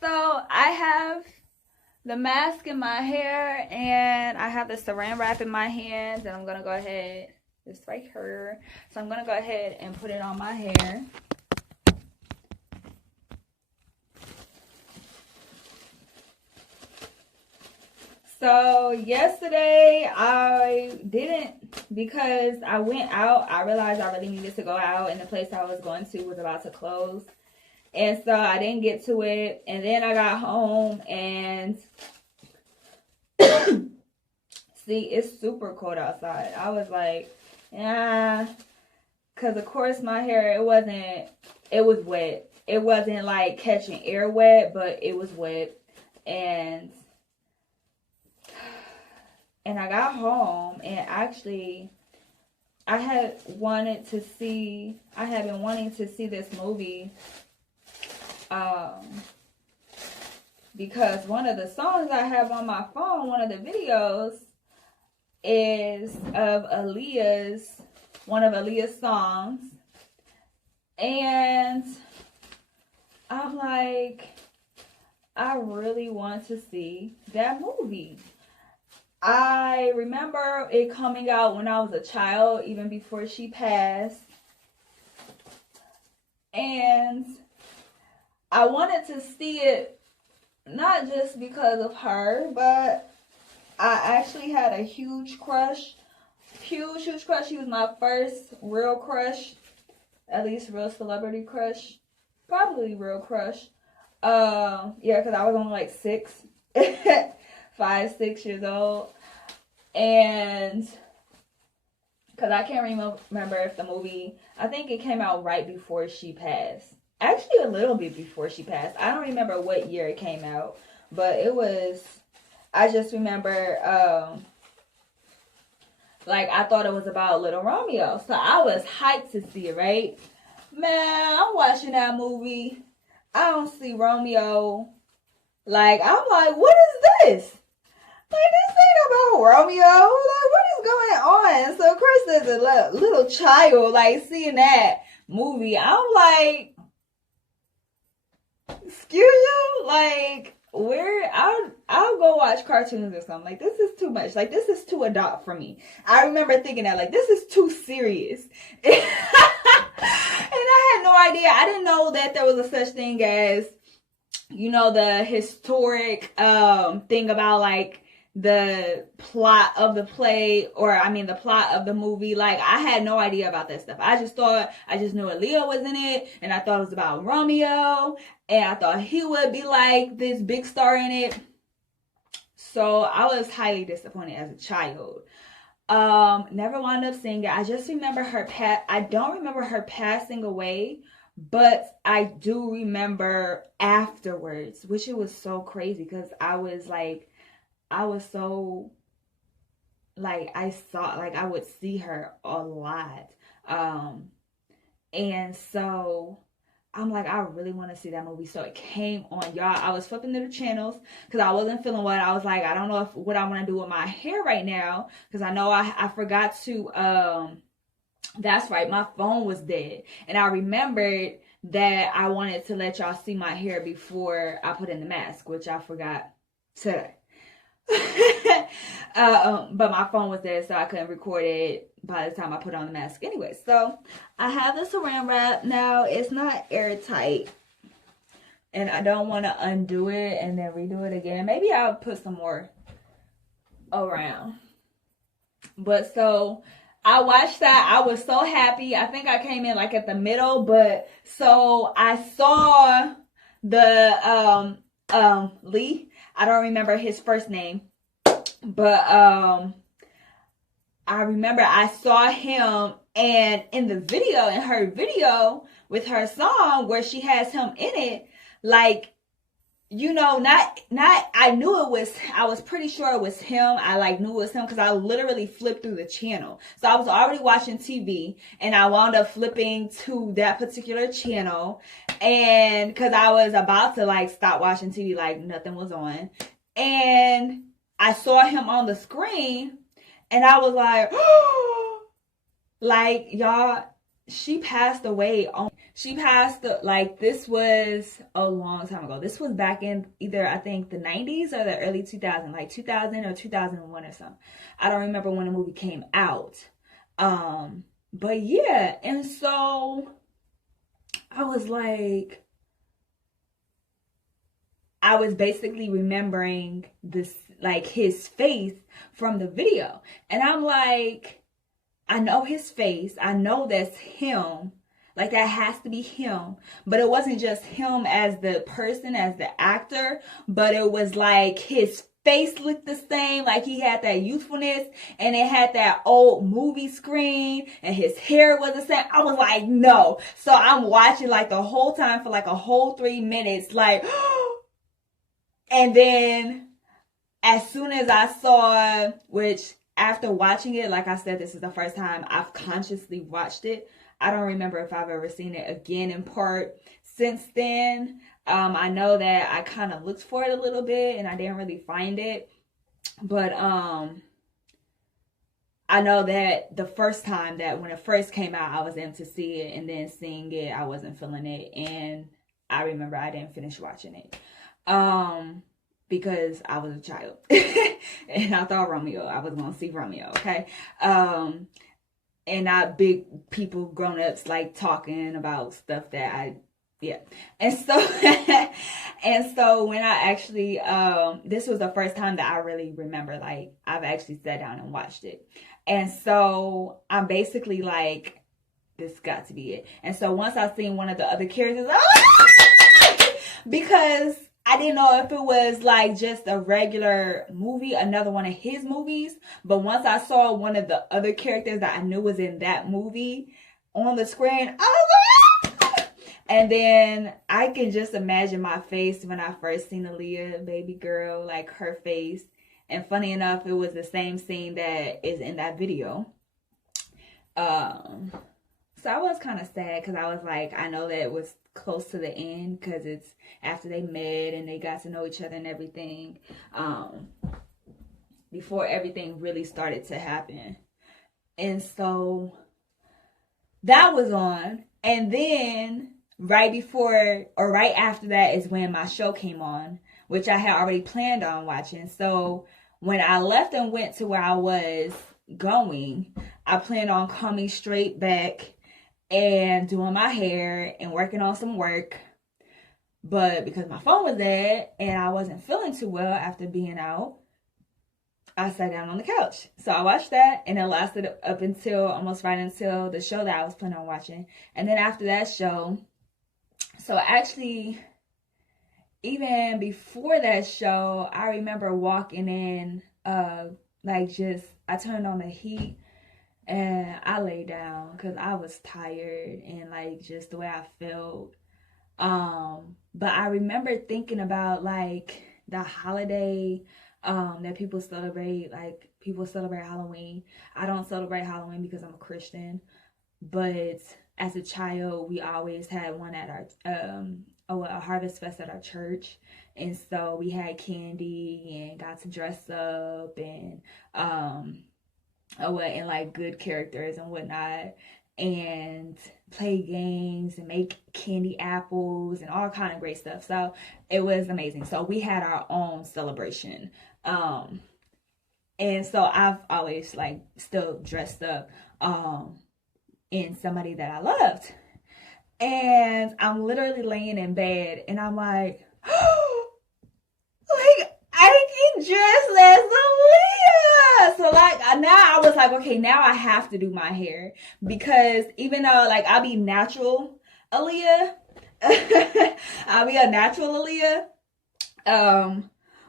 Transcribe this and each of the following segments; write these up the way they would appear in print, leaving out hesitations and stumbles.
So I have the mask in my hair and I have the saran wrap in my hands, and I'm gonna go ahead, it's right here. So I'm gonna go ahead and put it on my hair. So yesterday I didn't, because I went out. I realized I really needed to go out and the place I was going to was about to close. And so I didn't get to it. And then I got home and see, it's super cold outside. I was like, yeah, because of course my hair, it was wet. It wasn't like catching air wet, but it was wet. And I got home and actually I had been wanting to see this movie because one of the songs I have on my phone, one of the videos, is of one of Aaliyah's songs. And I'm like, I really want to see that movie. I remember it coming out when I was a child, even before she passed. And I wanted to see it not just because of her, but I actually had a huge crush. Huge crush. She was my first real crush. At least real celebrity crush. Probably real crush. Yeah, because I was only like 5, 6 years old. And because I can't remember if the movie, I think it came out right before she passed. Actually, a little bit before she passed. I don't remember what year it came out, but it was, I just remember, like, I thought it was about Little Romeo. So I was hyped to see it, right? Man, I'm watching that movie. I don't see Romeo. Like, I'm like, what is this? Like, this ain't about Romeo. Like, what is going on? So, of course, there's a little child, like, seeing that movie. I'm like, excuse you? Like, where? I'll go watch cartoons or something. Like, this is too much. Like, this is too adult for me. I remember thinking that, like, this is too serious. And I had no idea. I didn't know that there was a such thing as, you know, the historic thing about, like, the plot of the play, or I mean the plot of the movie. Like, I had no idea about that stuff. I just knew Aaliyah was in it, and I thought it was about Romeo, and I thought he would be like this big star in it. So I was highly disappointed as a child. Never wound up seeing it. I just remember I don't remember her passing away, but I do remember afterwards, which it was so crazy because I was so, like, I would see her a lot. And so I'm like, I really want to see that movie. So it came on, y'all. I was flipping through the channels because I wasn't feeling well. I was like, I don't know what I want to do with my hair right now, because I know I forgot to, that's right, my phone was dead. And I remembered that I wanted to let y'all see my hair before I put in the mask, which I forgot today. But my phone was dead, so I couldn't record it by the time I put on the mask. Anyway, so I have the saran wrap now. It's not airtight, and I don't want to undo it and then redo it again. Maybe I'll put some more around. But so I watched that. I was so happy. I think I came in like at the middle, but so I saw the Lee. I don't remember his first name, but I remember I saw him, and in the video, in her video with her song where she has him in it, like, you know, I was pretty sure it was him. I like knew it was him because I literally flipped through the channel. So I was already watching TV, and I wound up flipping to that particular channel, and because I was about to like stop watching TV, like nothing was on, and I saw him on the screen, and I was like, like, y'all, she passed away. She passed, like, this was a long time ago. This was back in either, I think, the 90s or the early 2000s, like 2000 or 2001 or something. I don't remember when the movie came out. But yeah, and so I was like, I was basically remembering this, like, his face from the video. And I'm like, I know his face. I know that's him. Like, that has to be him. But it wasn't just him as the person, as the actor, but it was like his face looked the same. Like, he had that youthfulness and it had that old movie screen and his hair was the same. I was like, no. So I'm watching like the whole time for like a whole 3 minutes, like, and then as soon as I saw, which after watching it, like I said, this is the first time I've consciously watched it. I don't remember if I've ever seen it again in part since then. I know that I kind of looked for it a little bit and I didn't really find it. But I know that the first time, that when it first came out, I was in to see it, and then seeing it, I wasn't feeling it. And I remember I didn't finish watching it. Because I was a child and I thought I was going to see Romeo. Okay. And not big people, grown-ups, like talking about stuff that yeah. And so, and so when I actually, this was the first time that I really remember, like, I've actually sat down and watched it. And so I'm basically like, this got to be it. And so once I seen one of the other characters, because I didn't know if it was like just a regular movie, another one of his movies. But once I saw one of the other characters that I knew was in that movie on the screen, I was like, and then I can just imagine my face when I first seen Aaliyah, baby girl, like her face. And funny enough, it was the same scene that is in that video. So I was kind of sad because I was like, I know that it was close to the end because it's after they met and they got to know each other and everything, before everything really started to happen. And so that was on. And then right before or right after that is when my show came on, which I had already planned on watching. So when I left and went to where I was going, I planned on coming straight back and doing my hair and working on some work. But because my phone was dead and I wasn't feeling too well after being out, I sat down on the couch. So I watched that, and it lasted up until almost right until the show that I was planning on watching. And then after that show, so actually, even before that show, I remember walking in, like, just, I turned on the heat and I lay down because I was tired and like just the way I felt. But I remember thinking about like the holiday that people celebrate. Like, people celebrate Halloween. I don't celebrate Halloween because I'm a Christian. But as a child, we always had one at our a harvest fest at our church, and so we had candy and got to dress up and and like good characters and whatnot, and play games and make candy apples and all kind of great stuff. So it was amazing. So we had our own celebration. And so I've always like still dressed up in somebody that I loved. And I'm literally laying in bed and I'm like, like, I can dress as Aaliyah. So like now I was like, okay, now I have to do my hair, because even though like I'll be natural Aaliyah, I'll be a natural Aaliyah.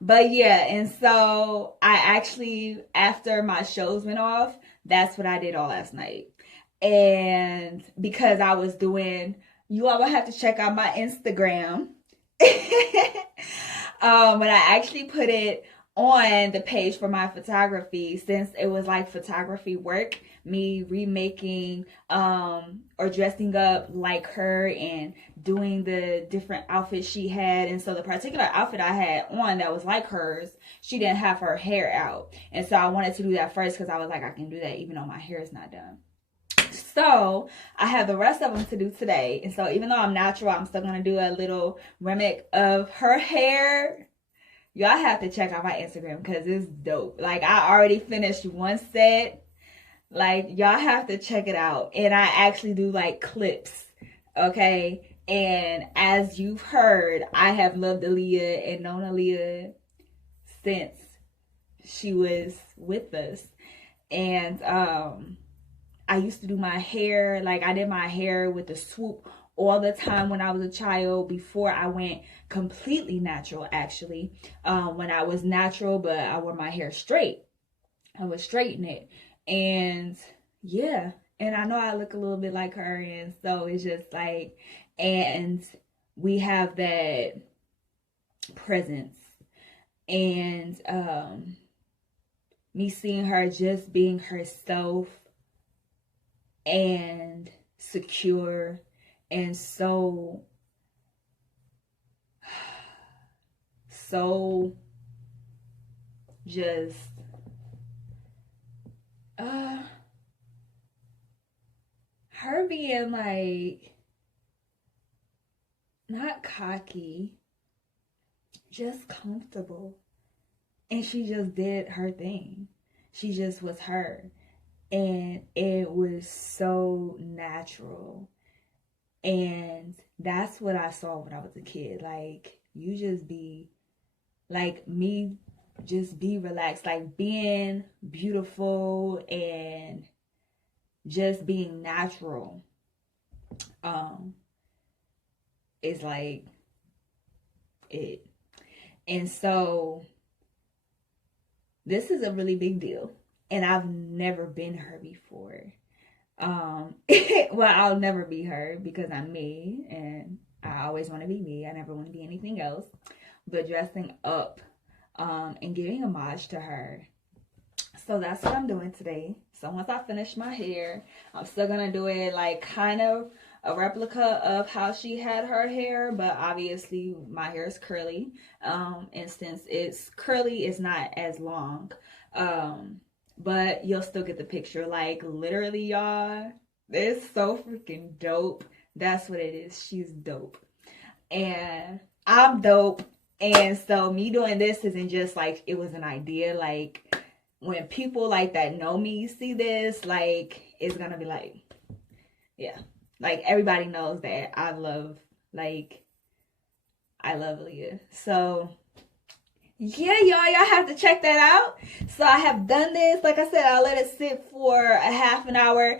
But yeah, and so I actually, after my shows went off, that's what I did all last night. And because I was doing, you all will have to check out my Instagram. When I actually put it on the page for my photography, since it was like photography work, me remaking or dressing up like her and doing the different outfits she had. And so the particular outfit I had on that was like hers, she didn't have her hair out, and so I wanted to do that first because I was like, I can do that even though my hair is not done. So I have the rest of them to do today. And so even though I'm natural, I'm still going to do a little remake of her hair. Y'all have to check out my Instagram because it's dope. Like, I already finished one set. Like, y'all have to check it out. And I actually do like clips, okay? And as you've heard, I have loved Aaliyah and known Aaliyah since she was with us. And I used to do my hair, like I did my hair with a swoop all the time when I was a child before I went completely natural, actually. When I was natural, but I wore my hair straight. I would straighten it. And yeah, and I know I look a little bit like her. And so it's just like, and we have that presence. And me seeing her just being herself and secure and so just her being like not cocky, just comfortable. And she just did her thing. She just was her. And it was so natural. And that's what I saw when I was a kid. Like, you just be, like, me, just be relaxed. Like, being beautiful and just being natural is like it. And so this is a really big deal. And I've never been her before. Well, I'll never be her because I'm me and I always want to be me. I never want to be anything else. But dressing up and giving homage to her. So that's what I'm doing today. So once I finish my hair, I'm still going to do it like kind of a replica of how she had her hair, but obviously my hair is curly. And since it's curly, it's not as long. But you'll still get the picture. Like, literally, y'all, it's so freaking dope. That's what it is. She's dope. And I'm dope. And so me doing this isn't just like it was an idea. Like, when people like that know me see this, like, it's gonna be like, yeah. Like, everybody knows that I love Aaliyah. So yeah, y'all have to check that out. So I have done this. Like I said, I'll let it sit for a half an hour.